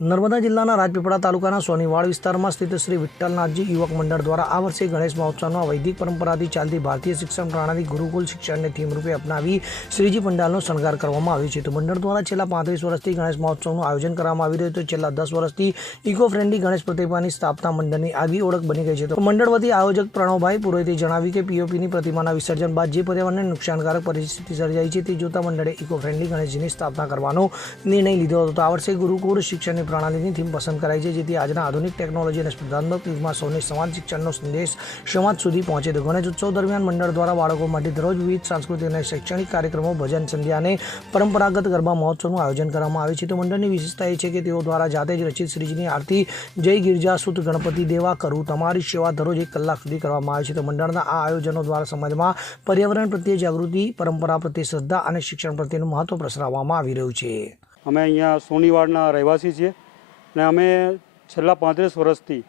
નર્મદા જિલ્લાના રાજપીપળા તાલુકાના સોનીવાડ વિસ્તારમાં સ્થિત શ્રી વિઠ્ઠલનાથજી યુવક મંડળ દ્વારા આ વર્ષે ગણેશ મહોત્સવમાં વૈદિક પરંપરાથી ચાલતી ભારતીય શિક્ષણ પ્રણાલી ગુરુકુલ શિક્ષણને થીમ રૂપે અપનાવી શ્રીજી પંડાલનો શણગાર કરવામાં આવ્યો છે. તો મંડળ દ્વારા છેલ્લા 35 વર્ષથી ગણેશ મહોત્સવનું આયોજન કરવામાં આવી રહ્યું છે. છેલ્લા 10 વર્ષથી ઇકો ફ્રેન્ડલી ગણેશ પ્રતિમાની સ્થાપના મંડળની આગવી ઓળખ બની ગઈ છે. તો મંડળ વતી આયોજક પ્રણવભાઈ પુરોહિતે જણાવ્યું કે પીઓપીની પ્રતિમાના વિસર્જન બાદ જે પર્યાવરણને નુકસાનકારક પરિસ્થિતિ સર્જાઈ છે તે જોતા મંડળે ઇકો ફ્રેન્ડલી ગણેશજીની સ્થાપના કરવાનો નિર્ણય લીધો હતો. તો આ વર્ષે ગુરુકુળ શિક્ષણની પ્રણાલીની થીમ પસંદ કરાઈ છે, જેથી આજના આધુનિક ટેકનોલોજી અને સ્પર્ધાત્મક યુગમાં સૌને સમાન શિક્ષણનો સંદેશ સમાજ સુધી પહોંચે. તો ગણેશ ઉત્સવ દરમિયાન મંડળ દ્વારા બાળકો માટે દરરોજ વિવિધ સાંસ્કૃતિક અને શૈક્ષણિક કાર્યક્રમો, ભજન સંધ્યા અને પરંપરાગત ગરબા મહોત્સવનું આયોજન કરવામાં આવે છે. તો મંડળની વિશેષતા એ છે કે તેઓ દ્વારા જાતે જ રચિત શ્રીજીની આરતી જય ગિરજા સુત ગણપતિ દેવા કરું તમારી સેવા દરરોજ 1 કલાક સુધી કરવામાં આવે છે. તો મંડળના આ આયોજનો દ્વારા સમાજમાં પર્યાવરણ પ્રત્યે જાગૃતિ, પરંપરા પ્રત્યે શ્રદ્ધા અને શિક્ષણ પ્રત્યેનું મહત્વ પ્રસરાવવામાં આવી રહ્યું છે. અમે અહીંયા સોનીવાડના રહેવાસી છીએ અને અમે છેલ્લા 35 વર્ષથી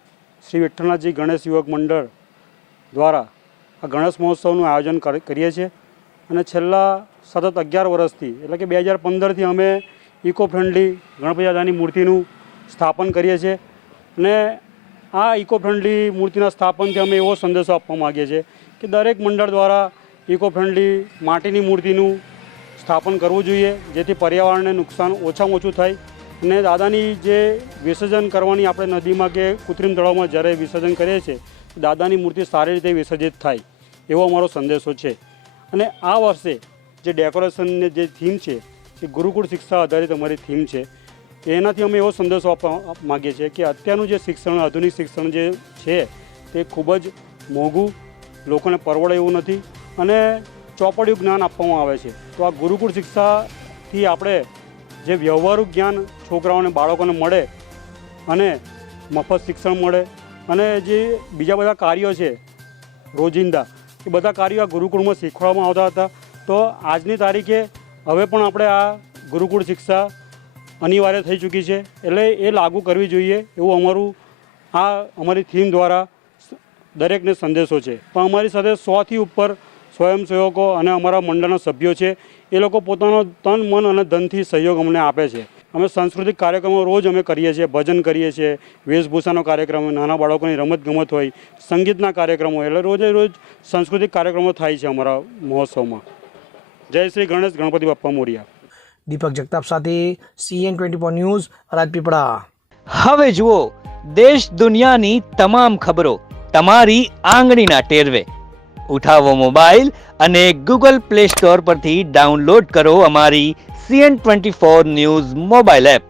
શ્રી વિઠ્ઠલનાથજી ગણેશ યુવક મંડળ દ્વારા આ ગણેશ મહોત્સવનું આયોજન કરીએ છીએ. અને છેલ્લા સતત 11 વર્ષથી એટલે કે 2015થી અમે ઇકો ફ્રેન્ડલી ગણપતિ દાદાની મૂર્તિનું સ્થાપન કરીએ છીએ. અને આ ઇકો ફ્રેન્ડલી મૂર્તિના સ્થાપનથી અમે એવો સંદેશો આપવા માગીએ છીએ કે દરેક મંડળ દ્વારા ઇકો ફ્રેન્ડલી માટીની મૂર્તિનું સ્થાપન કરવું જોઈએ, જેથી પર્યાવરણને નુકસાન ઓછામાં ઓછું થાય. અને દાદાની જે વિસર્જન કરવાની આપણે નદીમાં કે કૃત્રિમ તળાવમાં જ્યારે વિસર્જન કરીએ છીએ, દાદાની મૂર્તિ સારી રીતે વિસર્જિત થાય એવો અમારો સંદેશો છે. અને આ વર્ષે જે ડેકોરેશનની જે થીમ છે એ ગુરુકુળ શિક્ષા આધારિત અમારી થીમ છે. એનાથી અમે એવો સંદેશો આપવા માગીએ છીએ કે અત્યારનું જે શિક્ષણ, આધુનિક શિક્ષણ જે છે તે ખૂબ જ મોંઘું, લોકોને પરવડે એવું નથી અને ચોપડિયું જ્ઞાન આપવામાં આવે છે. તો આ ગુરુકુળ શિક્ષાથી આપણે જે વ્યવહારુ જ્ઞાન છોકરાઓને, બાળકોને મળે અને મફત શિક્ષણ મળે અને જે બીજા બધા કાર્યો છે રોજિંદા, એ બધા કાર્યો આ ગુરુકુળમાં શીખવાડવામાં આવતા હતા. તો આજની તારીખે હવે પણ આપણે આ ગુરુકુળ શિક્ષા અનિવાર્ય થઈ ચૂકી છે, એટલે એ લાગુ કરવી જોઈએ એવું અમારી થીમ દ્વારા દરેકને સંદેશો છે. પણ અમારી સાથે 100થી ઉપર સ્વયંસેવકો અને અમારા મંડળના સભ્યો છે. એ લોકો પોતાનો તન, મન અને ધનથી સહયોગ અમને આપે છે. અમે સાંસ્કૃતિક કાર્યક્રમો રોજ અમે કરીએ છીએ, ભજન કરીએ છીએ, વેશભૂષાનો કાર્યક્રમ, નાના બાળકોની રમતગમત હોય, સંગીતના કાર્યક્રમો હોય, એટલે રોજે રોજ સાંસ્કૃતિક કાર્યક્રમો થાય છે અમારા મહોત્સવમાં. જય શ્રી ગણેશ ગણપતિ બાપ્પા મોરિયા. દીપક જગતાપ સાથે CN24 ન્યૂઝ, રાજપીપળા. હવે જુઓ દેશ દુનિયાની તમામ ખબરો તમારી આંગળીના ટેરવે. ઉઠાવો મોબાઈલ અને Google Play Store પરથી ડાઉનલોડ કરો અમારી CN24 ન્યૂઝ મોબાઈલ એપ.